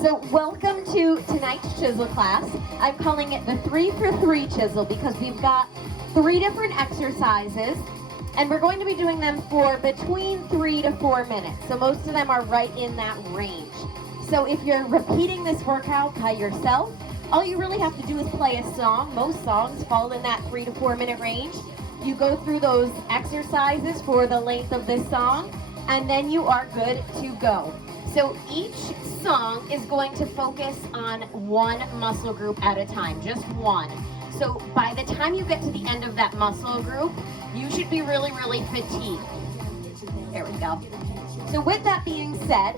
So welcome to tonight's chisel class. I'm calling it the 3 for 3 chisel because we've got 3 different exercises and we're going to be doing them for between 3 to 4 minutes. So most of them are right in that range. So if you're repeating this workout by yourself, all you really have to do is play a song. Most songs fall in that 3 to 4 minute range. You go through those exercises for the length of this song and then you are good to go. So each song is going to focus on one muscle group at a time, just one. So by the time you get to the end of that muscle group, you should be really, really fatigued. There we go. So with that being said,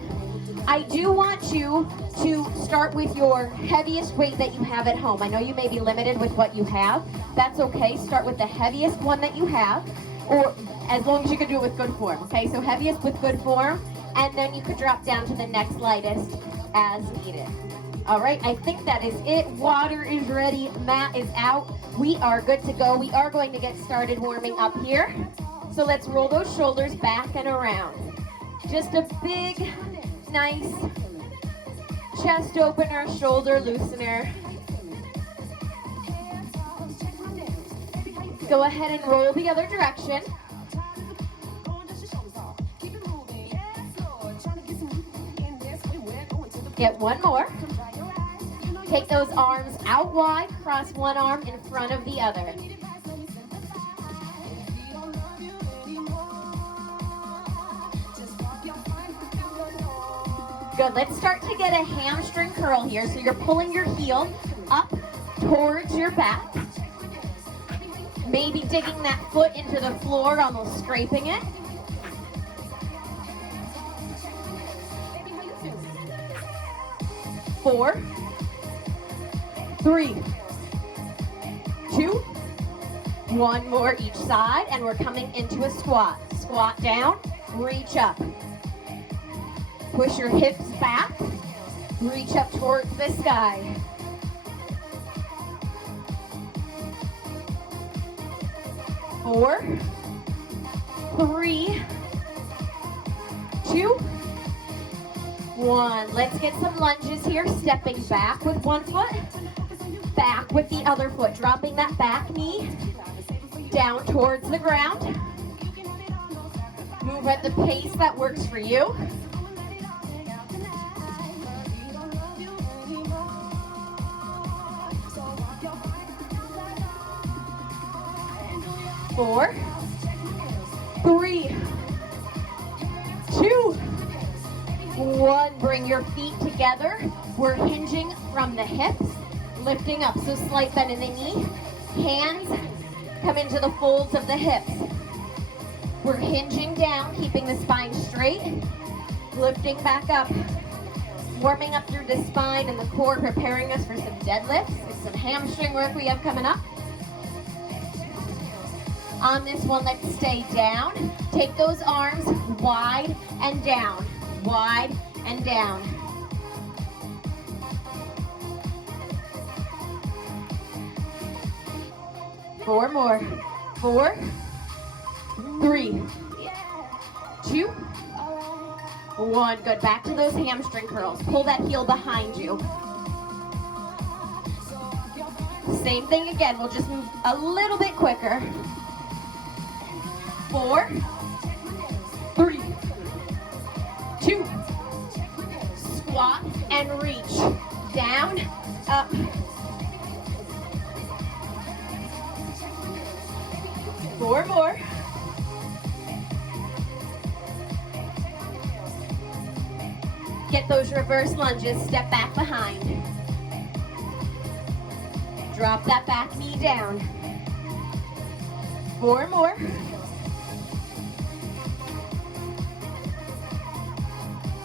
I do want you to start with your heaviest weight that you have at home. I know you may be limited with what you have. That's okay. Start with the heaviest one that you have, or as long as you can do it with good form, okay? So heaviest with good form, and then you could drop down to the next lightest as needed. All right, I think that is it. Water is ready, mat is out. We are good to go. We are going to get started warming up here. So let's roll those shoulders back and around. Just a big, nice chest opener, shoulder loosener. Go ahead and roll the other direction. Get one more. Take those arms out wide, cross one arm in front of the other. Good, let's start to get a hamstring curl here. So you're pulling your heel up towards your back. Maybe digging that foot into the floor, almost scraping it. Four, 3, 2, 1 more each side, and we're coming into a squat. Squat down, reach up. Push your hips back, reach up towards the sky. Four, 3, 2, 1. Let's get some lunges here, stepping back with one foot, back with the other foot, dropping that back knee down towards the ground. Move at the pace that works for you. Four, 3, 2, 1. Bring your feet together. We're hinging from the hips, lifting up. So slight bend in the knee. Hands come into the folds of the hips. We're hinging down, keeping the spine straight, lifting back up, warming up through the spine and the core, preparing us for some deadlifts. It's some hamstring work we have coming up. On this one, let's stay down. Take those arms wide and down. Wide and down. Four more. 4, 3, 2, 1. Good. Back to those hamstring curls. Pull that heel behind you. Same thing again. We'll just move a little bit quicker. 4, 3, 2, squat and reach, down, up. Four more. Get those reverse lunges, step back behind. Drop that back knee down. 4 more.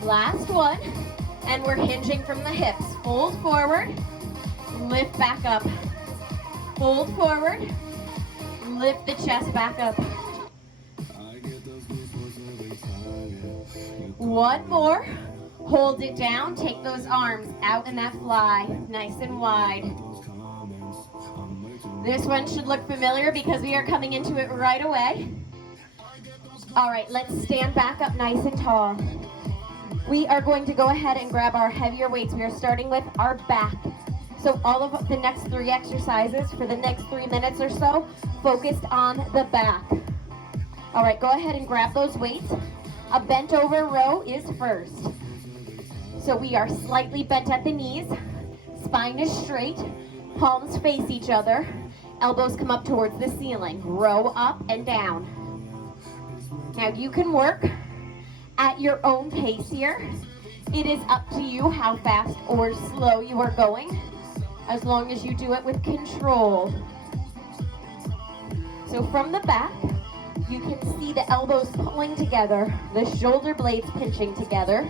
Last one, and we're hinging from the hips. Fold forward, lift back up. Fold forward, lift the chest back up. One more, hold it down, take those arms out in that fly, nice and wide. This one should look familiar because we are coming into it right away. All right, let's stand back up nice and tall. We are going to go ahead and grab our heavier weights. We are starting with our back. So all of the next 3 exercises for the next 3 minutes or so, focused on the back. All right, go ahead and grab those weights. A bent over row is first. So we are slightly bent at the knees, spine is straight, palms face each other, elbows come up towards the ceiling. Row up and down. Now you can work at your own pace here. It is up to you how fast or slow you are going, as long as you do it with control. So from the back, you can see the elbows pulling together, the shoulder blades pinching together.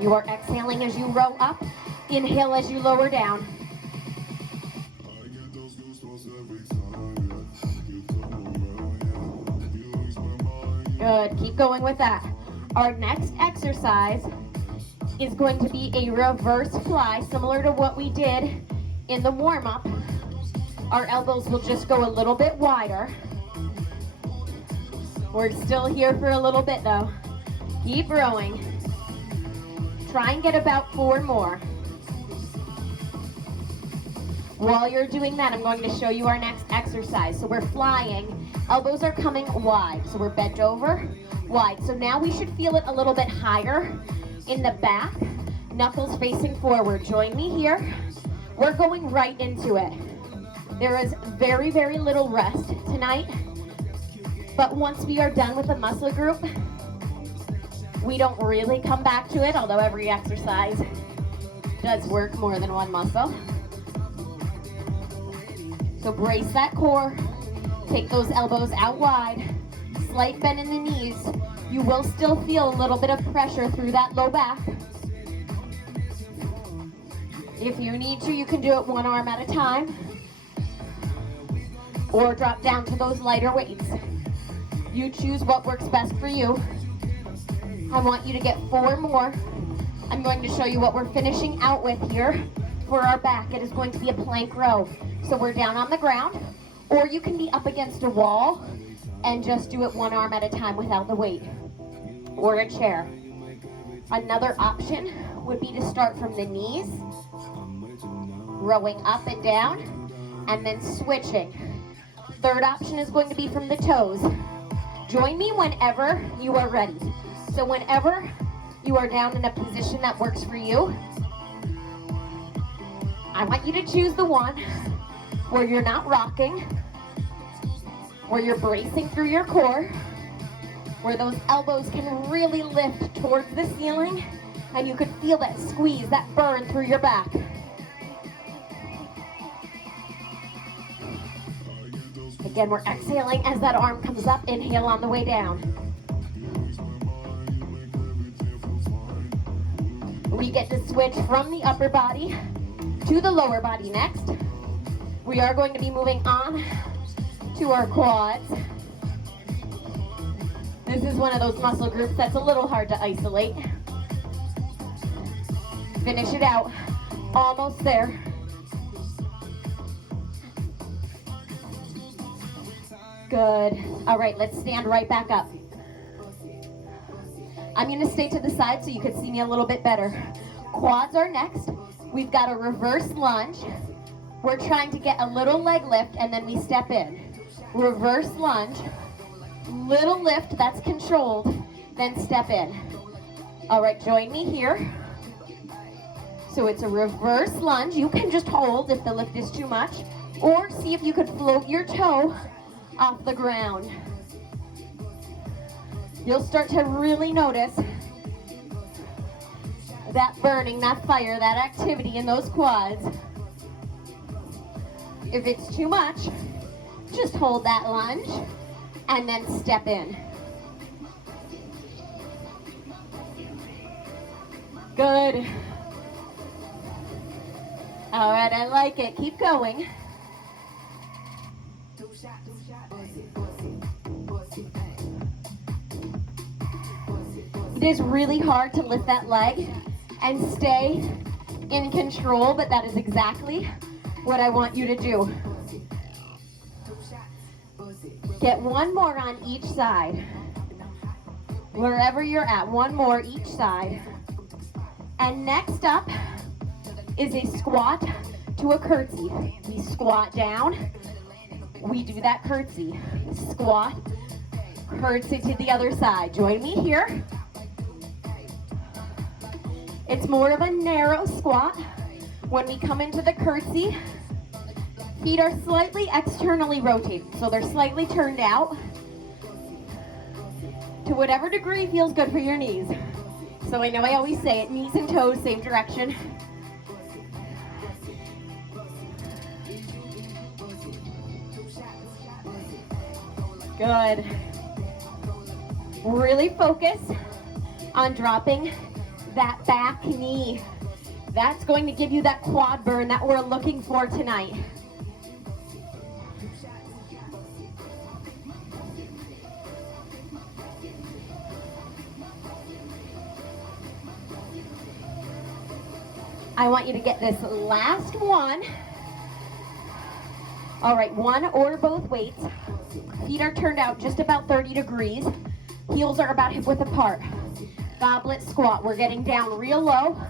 You are exhaling as you row up, inhale as you lower down. Good, keep going with that. Our next exercise is going to be a reverse fly, similar to what we did in the warm-up. Our elbows will just go a little bit wider. We're still here for a little bit though. Keep rowing. Try and get about 4 more. While you're doing that, I'm going to show you our next exercise. So we're flying, elbows are coming wide. So we're bent over, wide. So now we should feel it a little bit higher in the back, knuckles facing forward. Join me here. We're going right into it. There is very, very little rest tonight. But once we are done with the muscle group, we don't really come back to it, although every exercise does work more than one muscle. So brace that core, take those elbows out wide, slight bend in the knees. You will still feel a little bit of pressure through that low back. If you need to, you can do it 1 arm at a time, or drop down to those lighter weights. You choose what works best for you. I want you to get 4 more. I'm going to show you what we're finishing out with here for our back. It is going to be a plank row. So we're down on the ground, or you can be up against a wall and just do it 1 arm at a time without the weight, or a chair. Another option would be to start from the knees, rowing up and down, and then switching. Third option is going to be from the toes. Join me whenever you are ready. So whenever you are down in a position that works for you, I want you to choose the one where you're not rocking, where you're bracing through your core, where those elbows can really lift towards the ceiling, and you can feel that squeeze, that burn through your back. Again, we're exhaling as that arm comes up. Inhale on the way down. We get to switch from the upper body to the lower body next. We are going to be moving on to our quads. This is one of those muscle groups that's a little hard to isolate. Finish it out. Almost there. Good. All right, let's stand right back up. I'm going to stay to the side so you can see me a little bit better. Quads are next. We've got a reverse lunge. We're trying to get a little leg lift, and then we step in. Reverse lunge, little lift that's controlled, then step in. All right, join me here. So it's a reverse lunge. You can just hold if the lift is too much, or see if you could float your toe off the ground. You'll start to really notice that burning, that fire, that activity in those quads. If it's too much, just hold that lunge and then step in. Good. All right, I like it. Keep going. It is really hard to lift that leg and stay in control, but that is exactly what I want you to do. Get one more on each side. Wherever you're at, one more each side. And next up is a squat to a curtsy. We squat down, we do that curtsy. Squat, curtsy to the other side. Join me here. It's more of a narrow squat. When we come into the curtsy, feet are slightly externally rotated, so they're slightly turned out to whatever degree feels good for your knees. So I know I always say it, knees and toes, same direction. Good. Really focus on dropping that back knee. That's going to give you that quad burn that we're looking for tonight. I want you to get this last one. All right, one or both weights. Feet are turned out just about 30 degrees. Heels are about hip width apart. Goblet squat. We're getting down real low.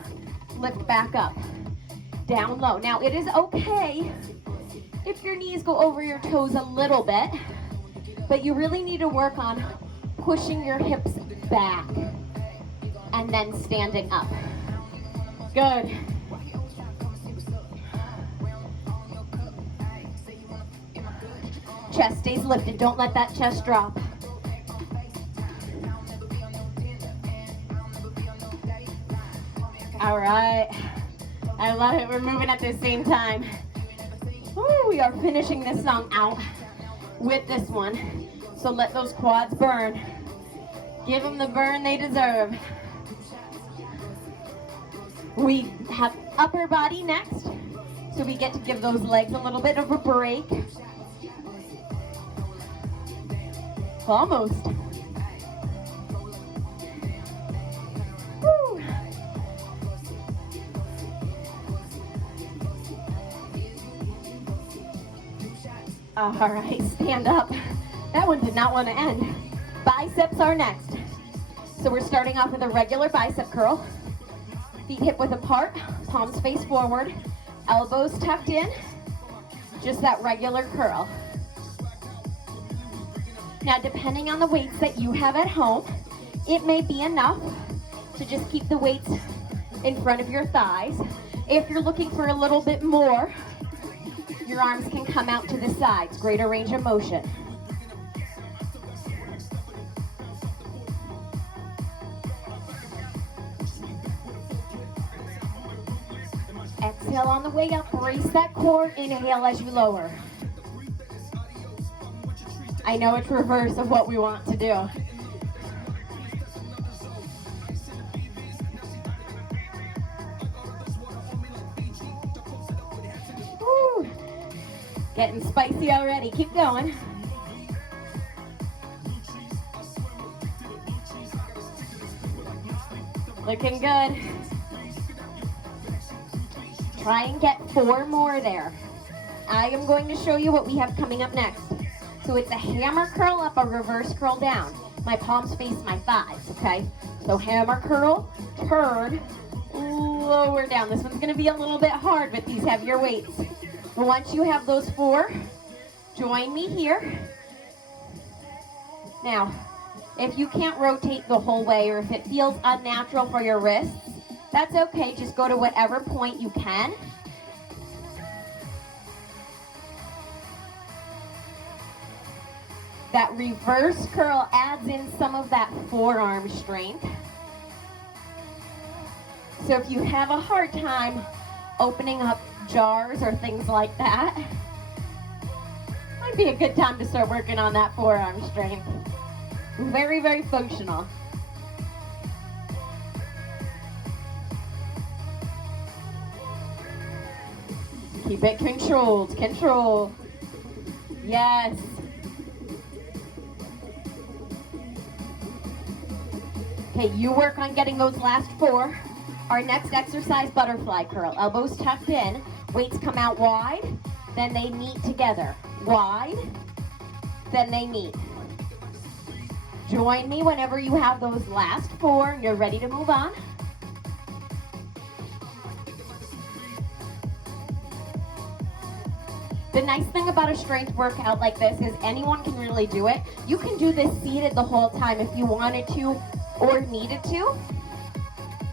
Lift back up. Down low. Now, it is okay if your knees go over your toes a little bit, but you really need to work on pushing your hips back and then standing up. Good. Chest stays lifted. Don't let that chest drop. All right. I love it. We're moving at the same time. Ooh, we are finishing this song out with this one. So let those quads burn. Give them the burn they deserve. We have upper body next. So we get to give those legs a little bit of a break. Almost. Woo. All right, stand up. That one did not want to end. Biceps are next. So we're starting off with a regular bicep curl. Feet hip width apart, palms face forward, elbows tucked in. Just that regular curl. Now, depending on the weights that you have at home, it may be enough to just keep the weights in front of your thighs. If you're looking for a little bit more, your arms can come out to the sides, greater range of motion. Exhale on the way up, brace that core, inhale as you lower. I know it's reverse of what we want to do. Woo. Getting spicy already. Keep going. Looking good. Try and get 4 more there. I am going to show you what we have coming up next. So it's a hammer curl up, a reverse curl down. My palms face my thighs, okay? So hammer curl, turn, lower down. This one's gonna be a little bit hard with these heavier weights. But once you have those 4, join me here. Now, if you can't rotate the whole way or if it feels unnatural for your wrists, that's okay, just go to whatever point you can. That reverse curl adds in some of that forearm strength. So if you have a hard time opening up jars or things like that, might be a good time to start working on that forearm strength. Very, very functional. Keep it controlled, control. Yes. Okay, you work on getting those last 4. Our next exercise, butterfly curl. Elbows tucked in, weights come out wide, then they meet together. Wide, then they meet. Join me whenever you have those last 4 and you're ready to move on. The nice thing about a strength workout like this is anyone can really do it. You can do this seated the whole time if you wanted to or needed to.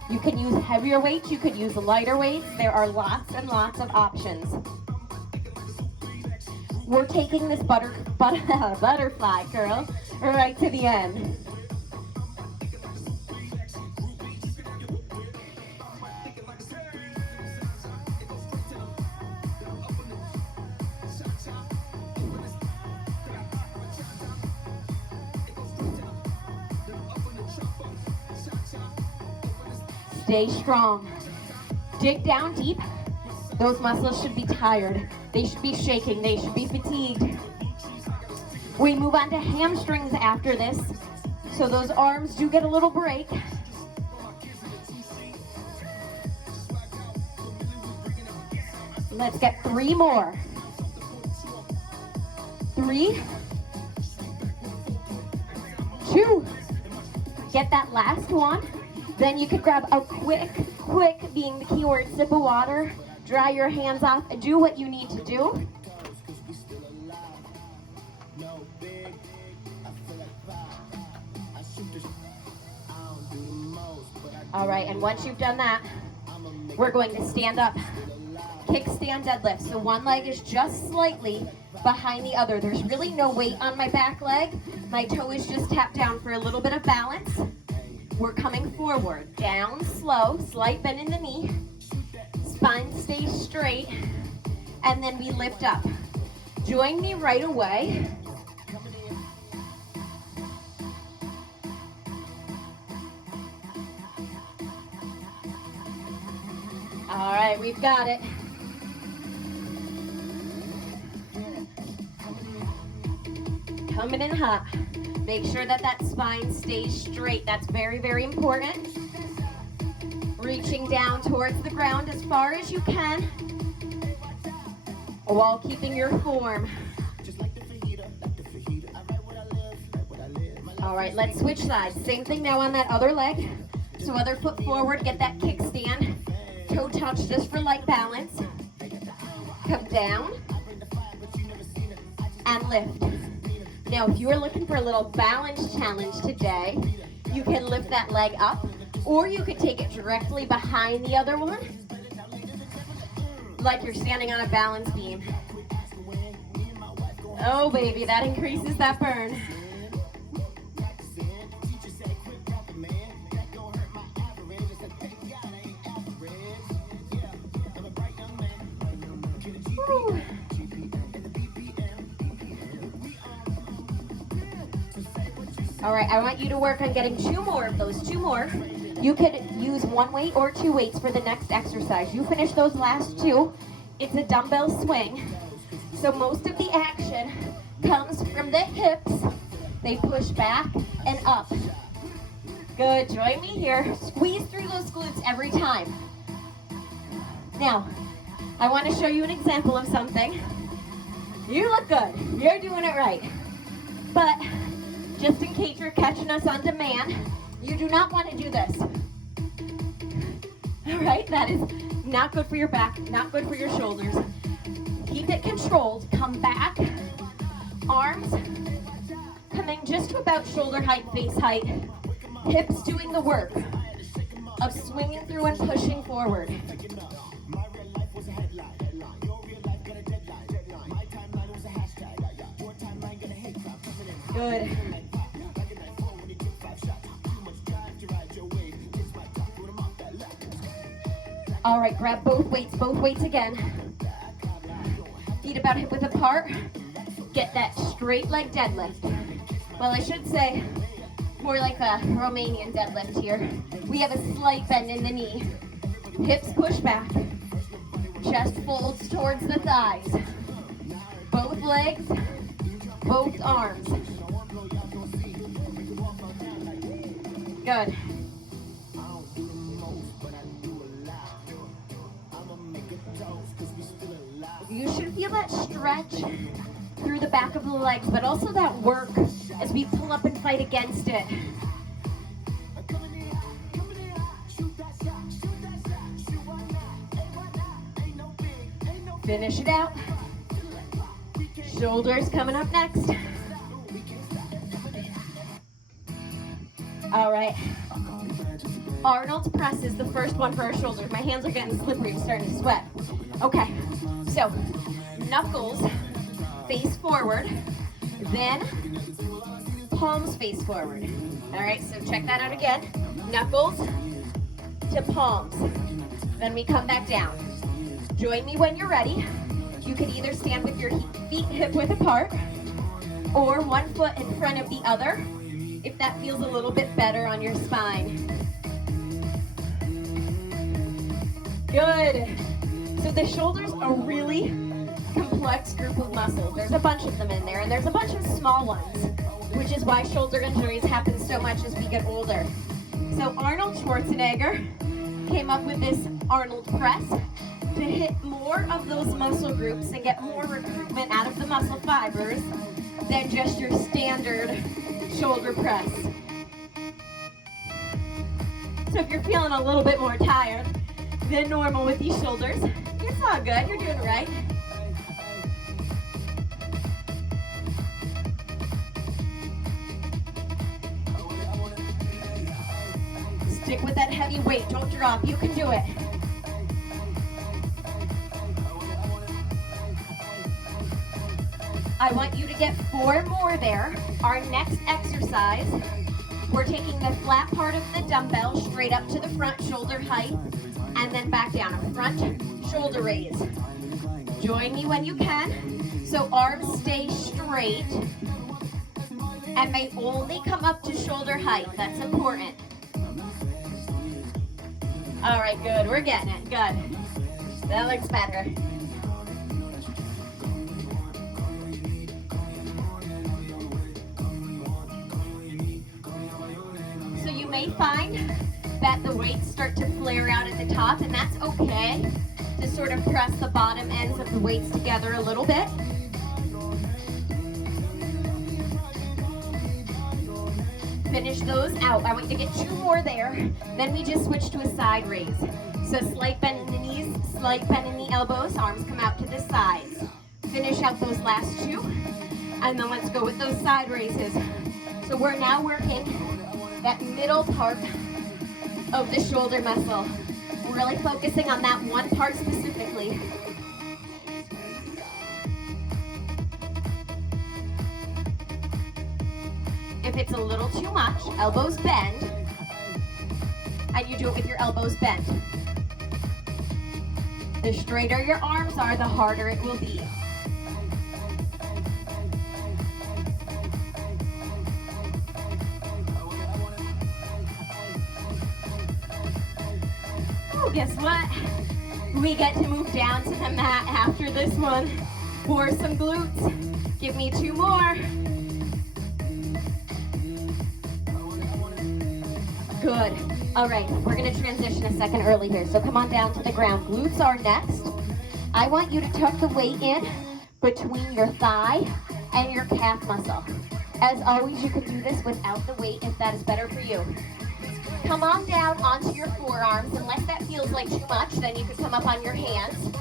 You can use heavier weights, you could use lighter weights. There are lots and lots of options. We're taking this butterfly curl right to the end. Stay strong. Dig down deep. Those muscles should be tired. They should be shaking. They should be fatigued. We move on to hamstrings after this. So those arms do get a little break. Let's get 3 more. 3, 2. Get that last one. Then you could grab a quick being the keyword, sip of water, dry your hands off, and do what you need to do. All right, and once you've done that, we're going to stand up, kickstand deadlift. So one leg is just slightly behind the other. There's really no weight on my back leg. My toe is just tapped down for a little bit of balance. We're coming forward, down slow, slight bend in the knee, spine stays straight, and then we lift up. Join me right away. All right, we've got it. Coming in hot. Make sure that that spine stays straight. That's very, very important. Reaching down towards the ground as far as you can while keeping your form. All right, let's switch sides. Same thing now on that other leg. So other foot forward, get that kickstand. Toe touch just for light balance. Come down and lift. Now, if you are looking for a little balance challenge today, you can lift that leg up, or you could take it directly behind the other one, like you're standing on a balance beam. Oh, baby, that increases that burn. Woo. All right, I want you to work on getting 2 more of those, 2 more. You could use 1 weight or 2 weights for the next exercise. You finish those last 2. It's a dumbbell swing. So most of the action comes from the hips. They push back and up. Good, join me here. Squeeze through those glutes every time. Now, I want to show you an example of something. You look good, you're doing it right. But just in case you're catching us on demand, you do not want to do this. All right, that is not good for your back, not good for your shoulders. Keep it controlled, come back, arms coming just to about shoulder height, face height, hips doing the work of swinging through and pushing forward. Good. All right, grab both weights again. Feet about hip width apart. Get that straight leg deadlift. Well, I should say more like a Romanian deadlift here. We have a slight bend in the knee. Hips push back. Chest folds towards the thighs. Both legs, both arms. Good. You should feel that stretch through through the back of the legs, but also that work as we pull up and fight against it. Finish it out. Shoulders coming up next. All right. Arnold's press is the first one for our shoulders. My hands are getting slippery, I'm starting to sweat. Okay, so knuckles face forward, then palms face forward. All right, so check that out again. Knuckles to palms. Then we come back down. Join me when you're ready. You can either stand with your feet hip width apart or one foot in front of the other if that feels a little bit better on your spine. Good. So the shoulders are a really complex group of muscles. There's a bunch of them in there, and there's a bunch of small ones, which is why shoulder injuries happen so much as we get older. So Arnold Schwarzenegger came up with this Arnold press to hit more of those muscle groups and get more recruitment out of the muscle fibers than just your standard shoulder press. So if you're feeling a little bit more tired than normal with these shoulders, it's all good, you're doing it right. Stick with that heavy weight, don't drop, you can do it. I want you to get 4 more there. Our next exercise, we're taking the flat part of the dumbbell straight up to the front, shoulder height, and then back down. A front shoulder raise. Join me when you can. So arms stay straight and may only come up to shoulder height. That's important. All right, good. We're getting it. Good. That looks better. So you may find that the weights start to flare out at the top, and that's okay to sort of press the bottom ends of the weights together a little bit. Finish those out. I want you to get 2 more there. Then we just switch to a side raise. So slight bend in the knees, slight bend in the elbows, arms come out to the sides. Finish out those last 2, and then let's go with those side raises. So we're now working that middle part of the shoulder muscle. We're really focusing on that one part specifically. If it's a little too much, elbows bend, and you do it with your elbows bent. The straighter your arms are, the harder it will be. Oh, guess what? We get to move down to the mat after this one for some glutes. Give me 2 more. Good. All right, we're gonna transition a second early here. So come on down to the ground. Glutes are next. I want you to tuck the weight in between your thigh and your calf muscle. As always, you can do this without the weight if that is better for you. Come on down onto your forearms. Unless that feels like too much, then you can come up on your hands.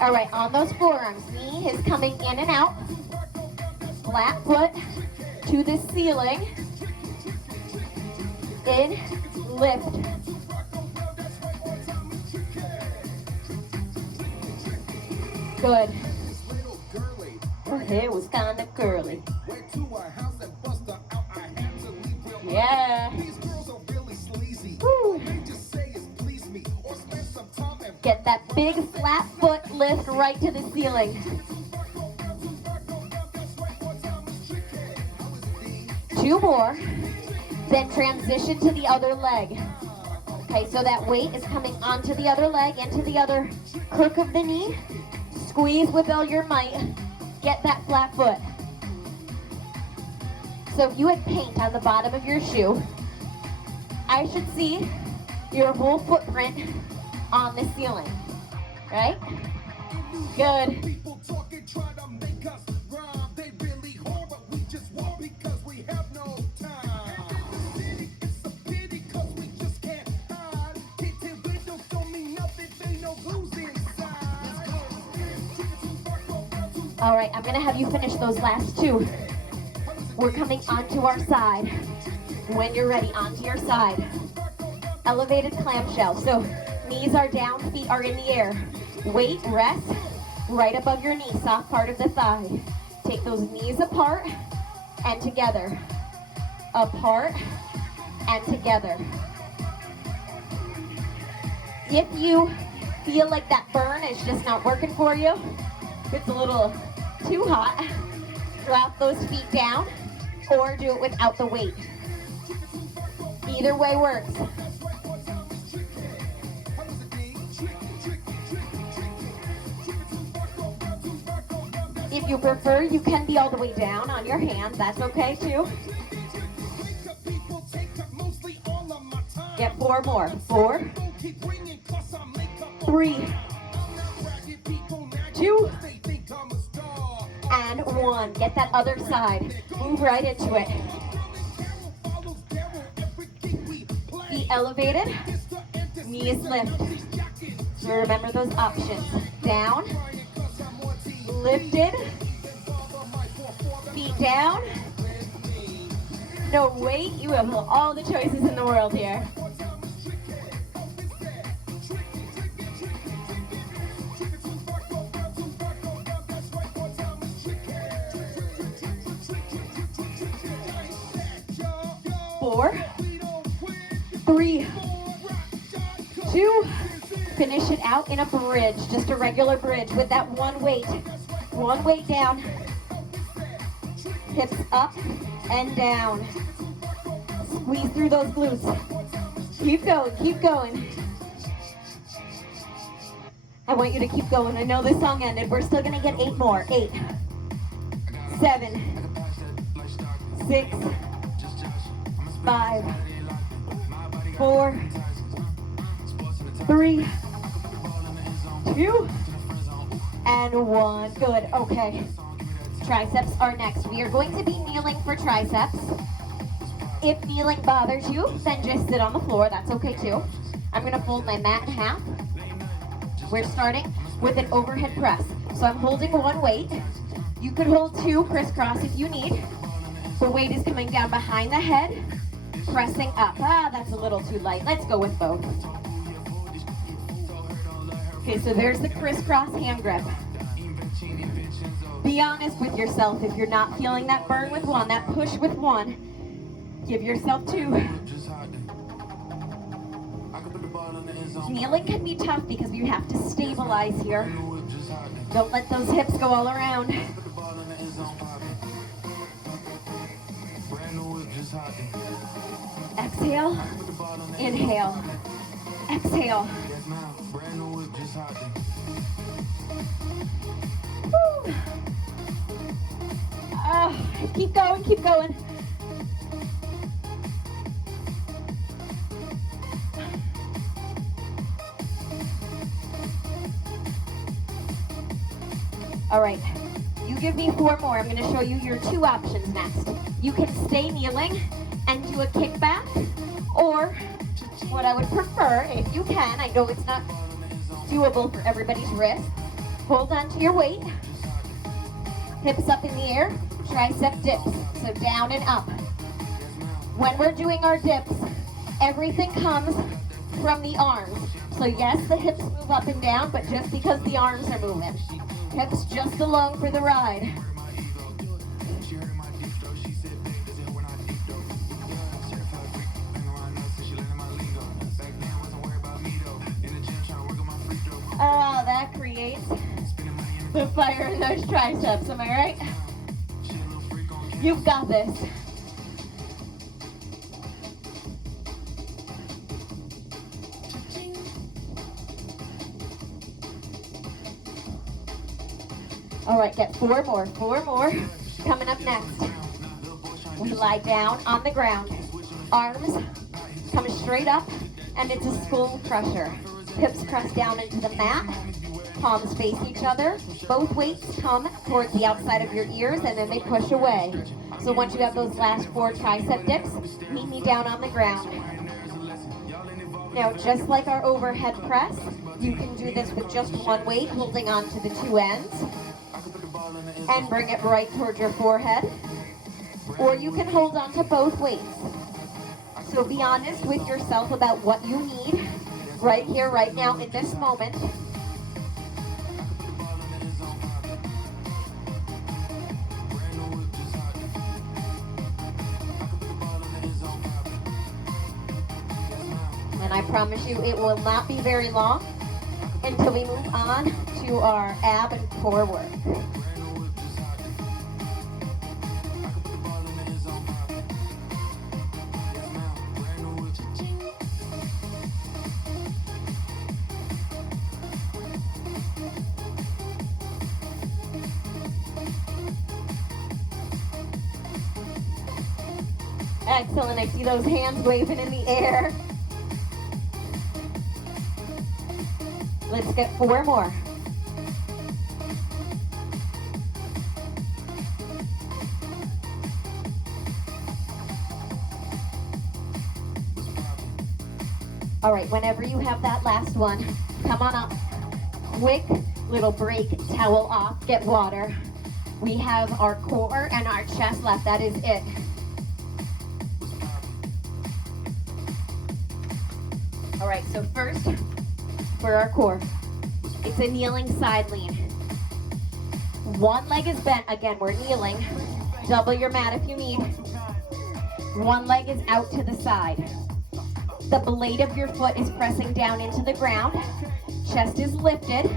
All right, on those forearms, knee is coming in and out. Flat foot to the ceiling. In, lift. Good. Her hair was kind of curly. Yeah. Woo. Get that big flat foot lift right to the ceiling. 2 more. Then transition to the other leg. Okay, so that weight is coming onto the other leg, into the other crook of the knee. Squeeze with all your might. Get that flat foot. So if you had paint on the bottom of your shoe, I should see your whole footprint on the ceiling, right? Good. All right, I'm gonna have you finish those last two. We're coming onto our side. When you're ready, onto your side. Elevated clamshell. So knees are down, feet are in the air. Weight, rest, right above your knee, soft part of the thigh. Take those knees apart and together. Apart and together. If you feel like that burn is just not working for you, if it's a little too hot, drop those feet down or do it without the weight. Either way works. If you prefer, you can be all the way down on your hands. That's okay too. Get 4 more. 4, 3, 2, and 1. Get that other side. Move right into it. Feet elevated. Knees lift. So remember those options. Down. Lifted. Feet down. No weight. You have all the choices in the world here. Four, 3, 2, finish it out in a bridge, just a regular bridge with that one weight down, hips up and down, squeeze through those glutes, keep going, I want you to keep going. I know this song ended, we're still gonna get 8 more, 8, 7, 6, 5, 4, 3, 2, and 1. Good, okay. Triceps are next. We are going to be kneeling for triceps. If kneeling bothers you, then just sit on the floor. That's okay too. I'm gonna fold my mat in half. We're starting with an overhead press. So I'm holding one weight. You could hold 2 crisscross if you need. The weight is coming down behind the head, pressing up. That's a little too light. Let's go with both. Okay, so there's the crisscross hand grip. Be honest with yourself. If you're not feeling that burn with one, that push with one, give yourself 2. Kneeling can be tough because you have to stabilize here. Don't let those hips go all around. Exhale, inhale, exhale. Woo. Keep going, keep going. All right, you give me 4 more. I'm gonna show you your 2 options next. You can stay kneeling and do a kickback, or what I would prefer, if you can, I know it's not doable for everybody's wrist, hold on to your weight, hips up in the air, tricep dips, so down and up. When we're doing our dips, everything comes from the arms. So yes, the hips move up and down, but just because the arms are moving. Hips just along for the ride. Oh, that creates the fire in those triceps, am I right? You've got this. All right, get 4 more, 4 more. Coming up next, we lie down on the ground. Arms come straight up, and it's a skull crusher. Hips press down into the mat, palms face each other. Both weights come towards the outside of your ears, and then they push away. So once you have those last 4 tricep dips, meet me down on the ground. Now, just like our overhead press, you can do this with just one weight, holding on to the 2 ends. and bring it right towards your forehead. Or you can hold on to both weights. So be honest with yourself about what you need right here, right now, in this moment. And I promise you it will not be very long until we move on to our ab and core work. Excellent, I see those hands waving in the air. Let's get 4 more. All right, whenever you have that last one, come on up. Quick little break, towel off, get water. We have our core and our chest left, that is it. All right, so first, for our core, it's a kneeling side lean. One leg is bent, again, we're kneeling. Double your mat if you need. One leg is out to the side. The blade of your foot is pressing down into the ground. Chest is lifted.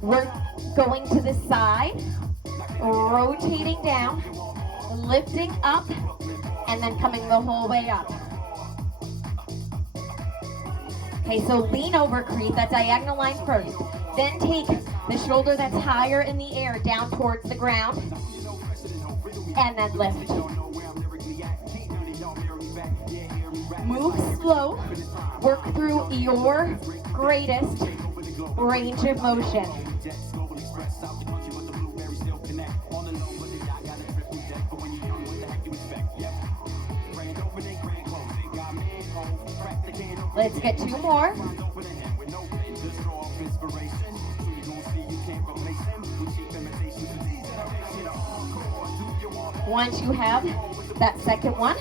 We're going to the side, rotating down, lifting up, and then coming the whole way up. Okay, so lean over, create that diagonal line first. Then take the shoulder that's higher in the air down towards the ground, and then lift. Move slow, work through your greatest range of motion. Let's get 2 more. Once you have that second one,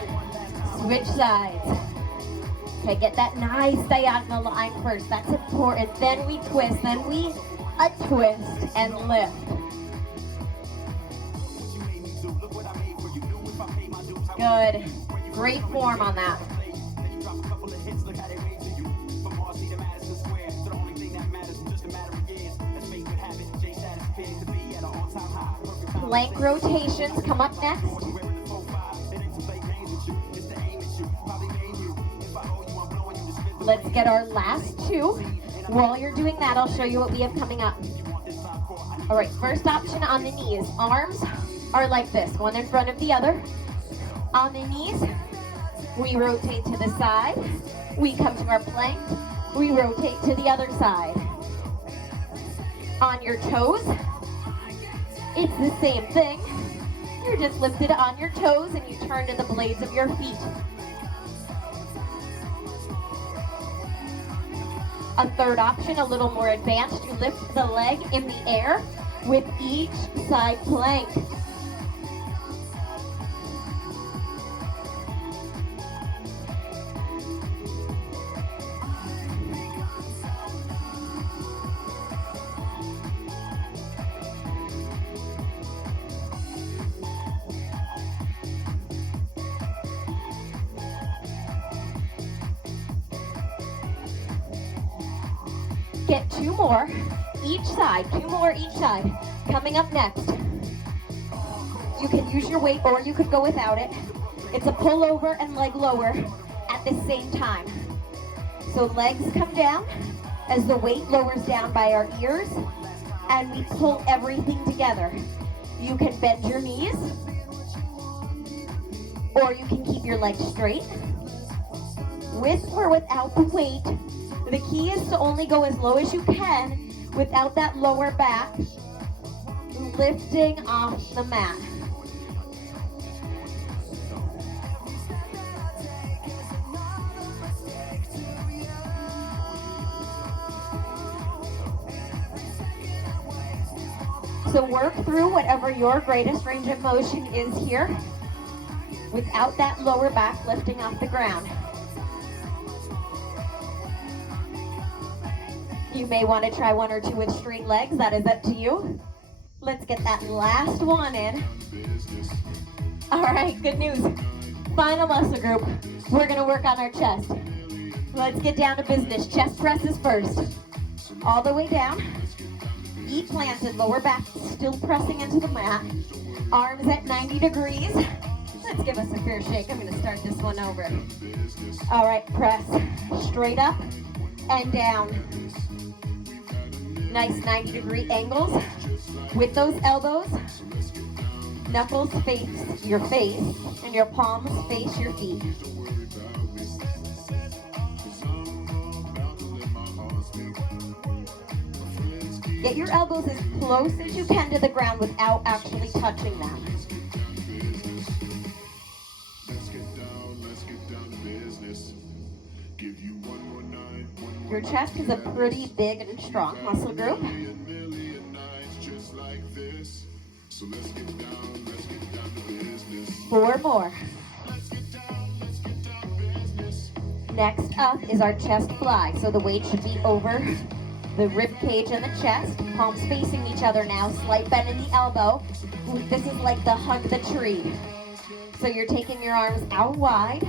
switch sides. Okay, get that nice diagonal line first. That's important. Then we twist, then we twist and lift. Good. Great form on that. Plank rotations come up next. Let's get our last 2. While you're doing that, I'll show you what we have coming up. All right, first option on the knees. Arms are like this, one in front of the other. On the knees, we rotate to the side. We come to our plank. We rotate to the other side. On your toes, it's the same thing. You're just lifted on your toes and you turn to the blades of your feet. A third option, a little more advanced, you lift the leg in the air with each side plank. Get 2 more each side, 2 more each side. Coming up next, you can use your weight or you could go without it. It's a pull over and leg lower at the same time. So legs come down as the weight lowers down by our ears and we pull everything together. You can bend your knees or you can keep your legs straight with or without the weight. The key is to only go as low as you can without that lower back lifting off the mat. So So work through whatever your greatest range of motion is here without that lower back lifting off the ground. You may want to try one or two with straight legs. That is up to you. Let's get that last one in. All right, good news. Final muscle group. We're going to work on our chest. Let's get down to business. Chest presses first. All the way down. Feet planted, lower back still pressing into the mat. Arms at 90 degrees. Let's give us a fair shake. I'm going to start this one over. All right, press straight up and down. Nice 90-degree angles. With those elbows, knuckles face your face, and your palms face your feet. Get your elbows as close as you can to the ground without actually touching them. Your chest is a pretty big and strong muscle group. Four more. Next up is our chest fly. So the weight should be over the rib cage and the chest. Palms facing each other now. Slight bend in the elbow. This is like the hug the tree. So you're taking your arms out wide.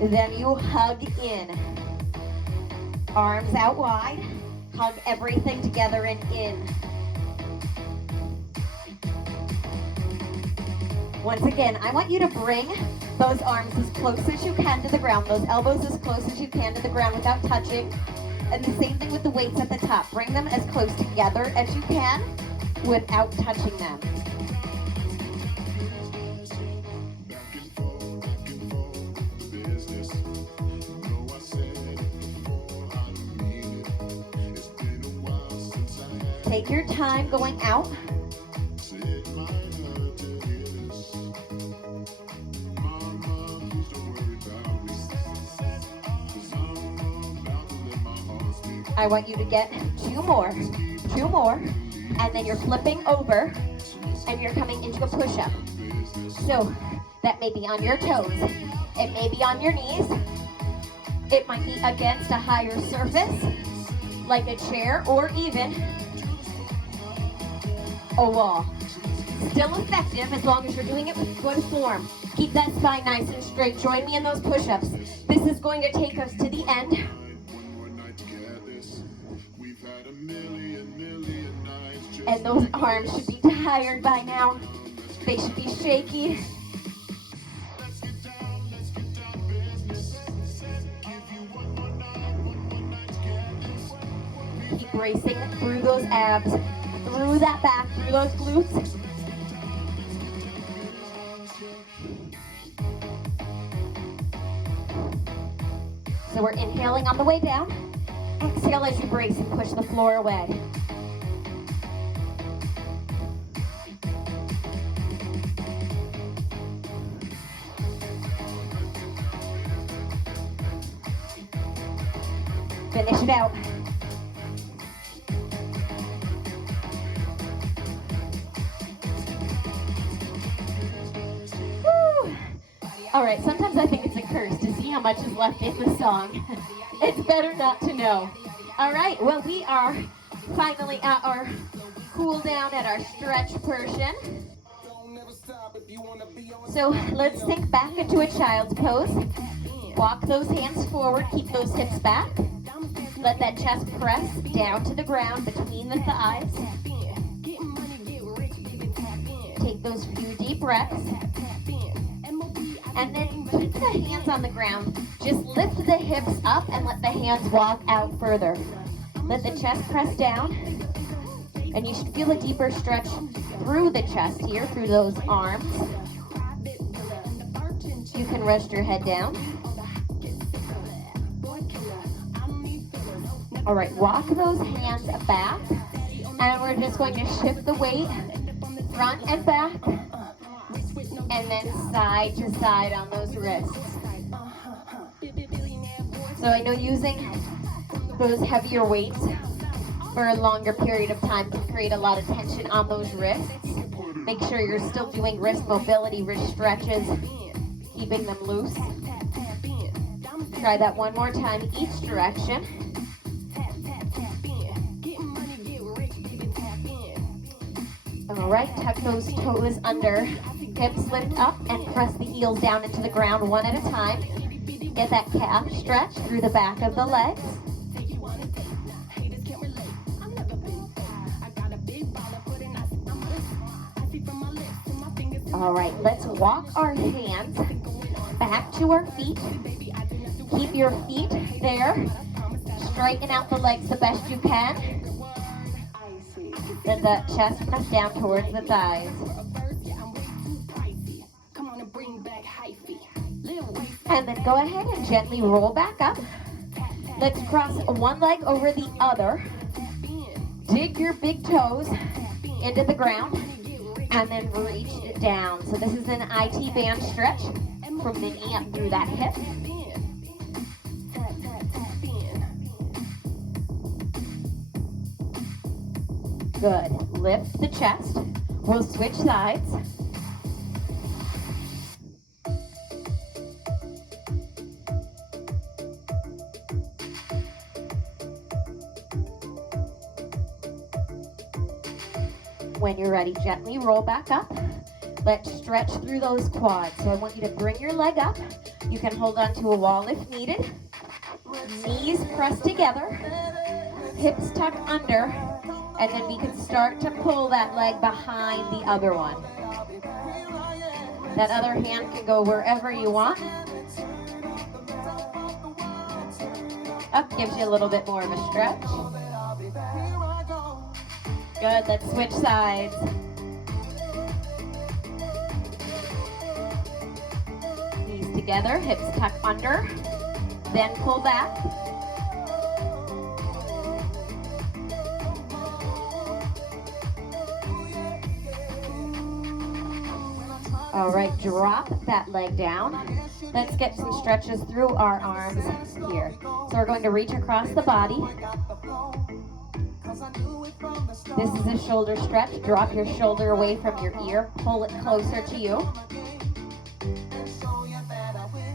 Then you hug in. Arms out wide. Hug everything together and in. Once again, I want you to bring those arms as close as you can to the ground, those elbows as close as you can to the ground without touching. And the same thing with the weights at the top. Bring them as close together as you can without touching them. Take your time going out. I want you to get two more, and then you're flipping over, and you're coming into a push-up. So that may be on your toes, it may be on your knees, it might be against a higher surface, like a chair, or even a wall. Still effective as long as you're doing it with good form. Keep that spine nice and straight. Join me in those push-ups. This is going to take us to the end. And those arms should be tired by now. They should be shaky. Keep bracing through those abs, through that back, through those glutes. So we're inhaling on the way down. Exhale as you brace and push the floor away. Finish it out. Woo. All right, sometimes I think it's a curse to see how much is left in the song. It's better not to know. All right, well, we are finally at our cool down, at our stretch portion. So let's sink back into a child's pose. Walk those hands forward, keep those hips back. Let that chest press down to the ground between the thighs. Take those few deep breaths. And then keep the hands on the ground. Just lift the hips up and let the hands walk out further. Let the chest press down. And you should feel a deeper stretch through the chest here, through those arms. You can rest your head down. All right, walk those hands back, and we're just going to shift the weight front and back, and then side to side on those wrists. So I know using those heavier weights for a longer period of time can create a lot of tension on those wrists. Make sure you're still doing wrist mobility, wrist stretches, keeping them loose. Try that one more time each direction. All right, tuck those toes under, hips lift up and press the heels down into the ground one at a time. Get that calf stretch through the back of the legs. All right, let's walk our hands back to our feet. Keep your feet there. Straighten out the legs the best you can. Let the chest press down towards the thighs. And then go ahead and gently roll back up. Let's cross one leg over the other. Dig your big toes into the ground and then reach it down. So this is an IT band stretch from the knee up through that hip. Good. Lift the chest. We'll switch sides. When you're ready, gently roll back up. Let's stretch through those quads. So I want you to bring your leg up. You can hold onto a wall if needed. Knees press together. Hips tuck under. And then we can start to pull that leg behind the other one. That other hand can go wherever you want. Up gives you a little bit more of a stretch. Good, let's switch sides. Knees together, hips tuck under, then pull back. All right, drop that leg down. Let's get some stretches through our arms here. So we're going to reach across the body. This is a shoulder stretch. Drop your shoulder away from your ear. Pull it closer to you.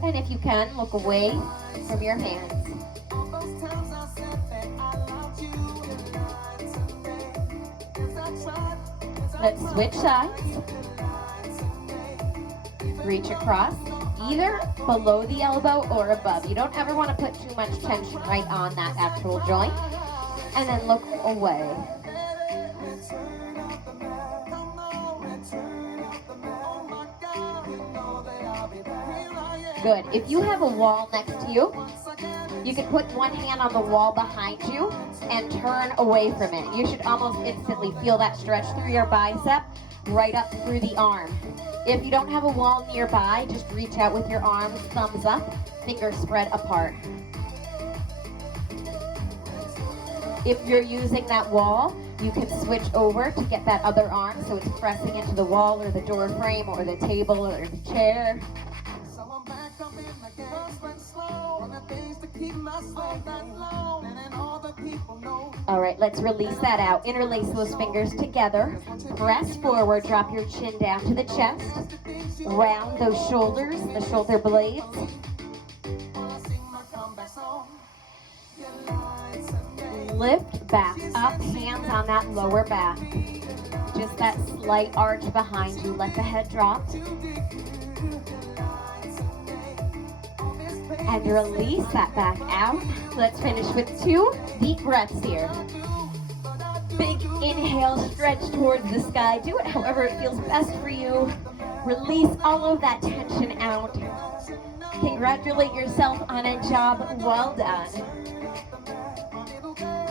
And if you can, look away from your hands. Let's switch sides. Reach across, either below the elbow or above. You don't ever want to put too much tension right on that actual joint. And then look away. Good. If you have a wall next to you, you can put one hand on the wall behind you and turn away from it. You should almost instantly feel that stretch through your bicep, right up through the arm. If you don't have a wall nearby, just reach out with your arms, thumbs up, fingers spread apart. If you're using that wall, you can switch over to get that other arm so it's pressing into the wall or the door frame or the table or the chair. All right, let's release that out. Interlace those fingers together. Press forward, drop your chin down to the chest. Round those shoulders, the shoulder blades. Lift back up, hands on that lower back. Just that slight arch behind you. Let the head drop. And release that back out. Let's finish with 2 deep breaths here. Big inhale, stretch towards the sky. Do it however it feels best for you. Release all of that tension out. Congratulate yourself on a job well done.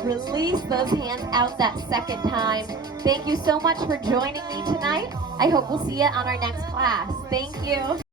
Release those hands out that second time. Thank you so much for joining me tonight. I hope we'll see you on our next class. Thank you.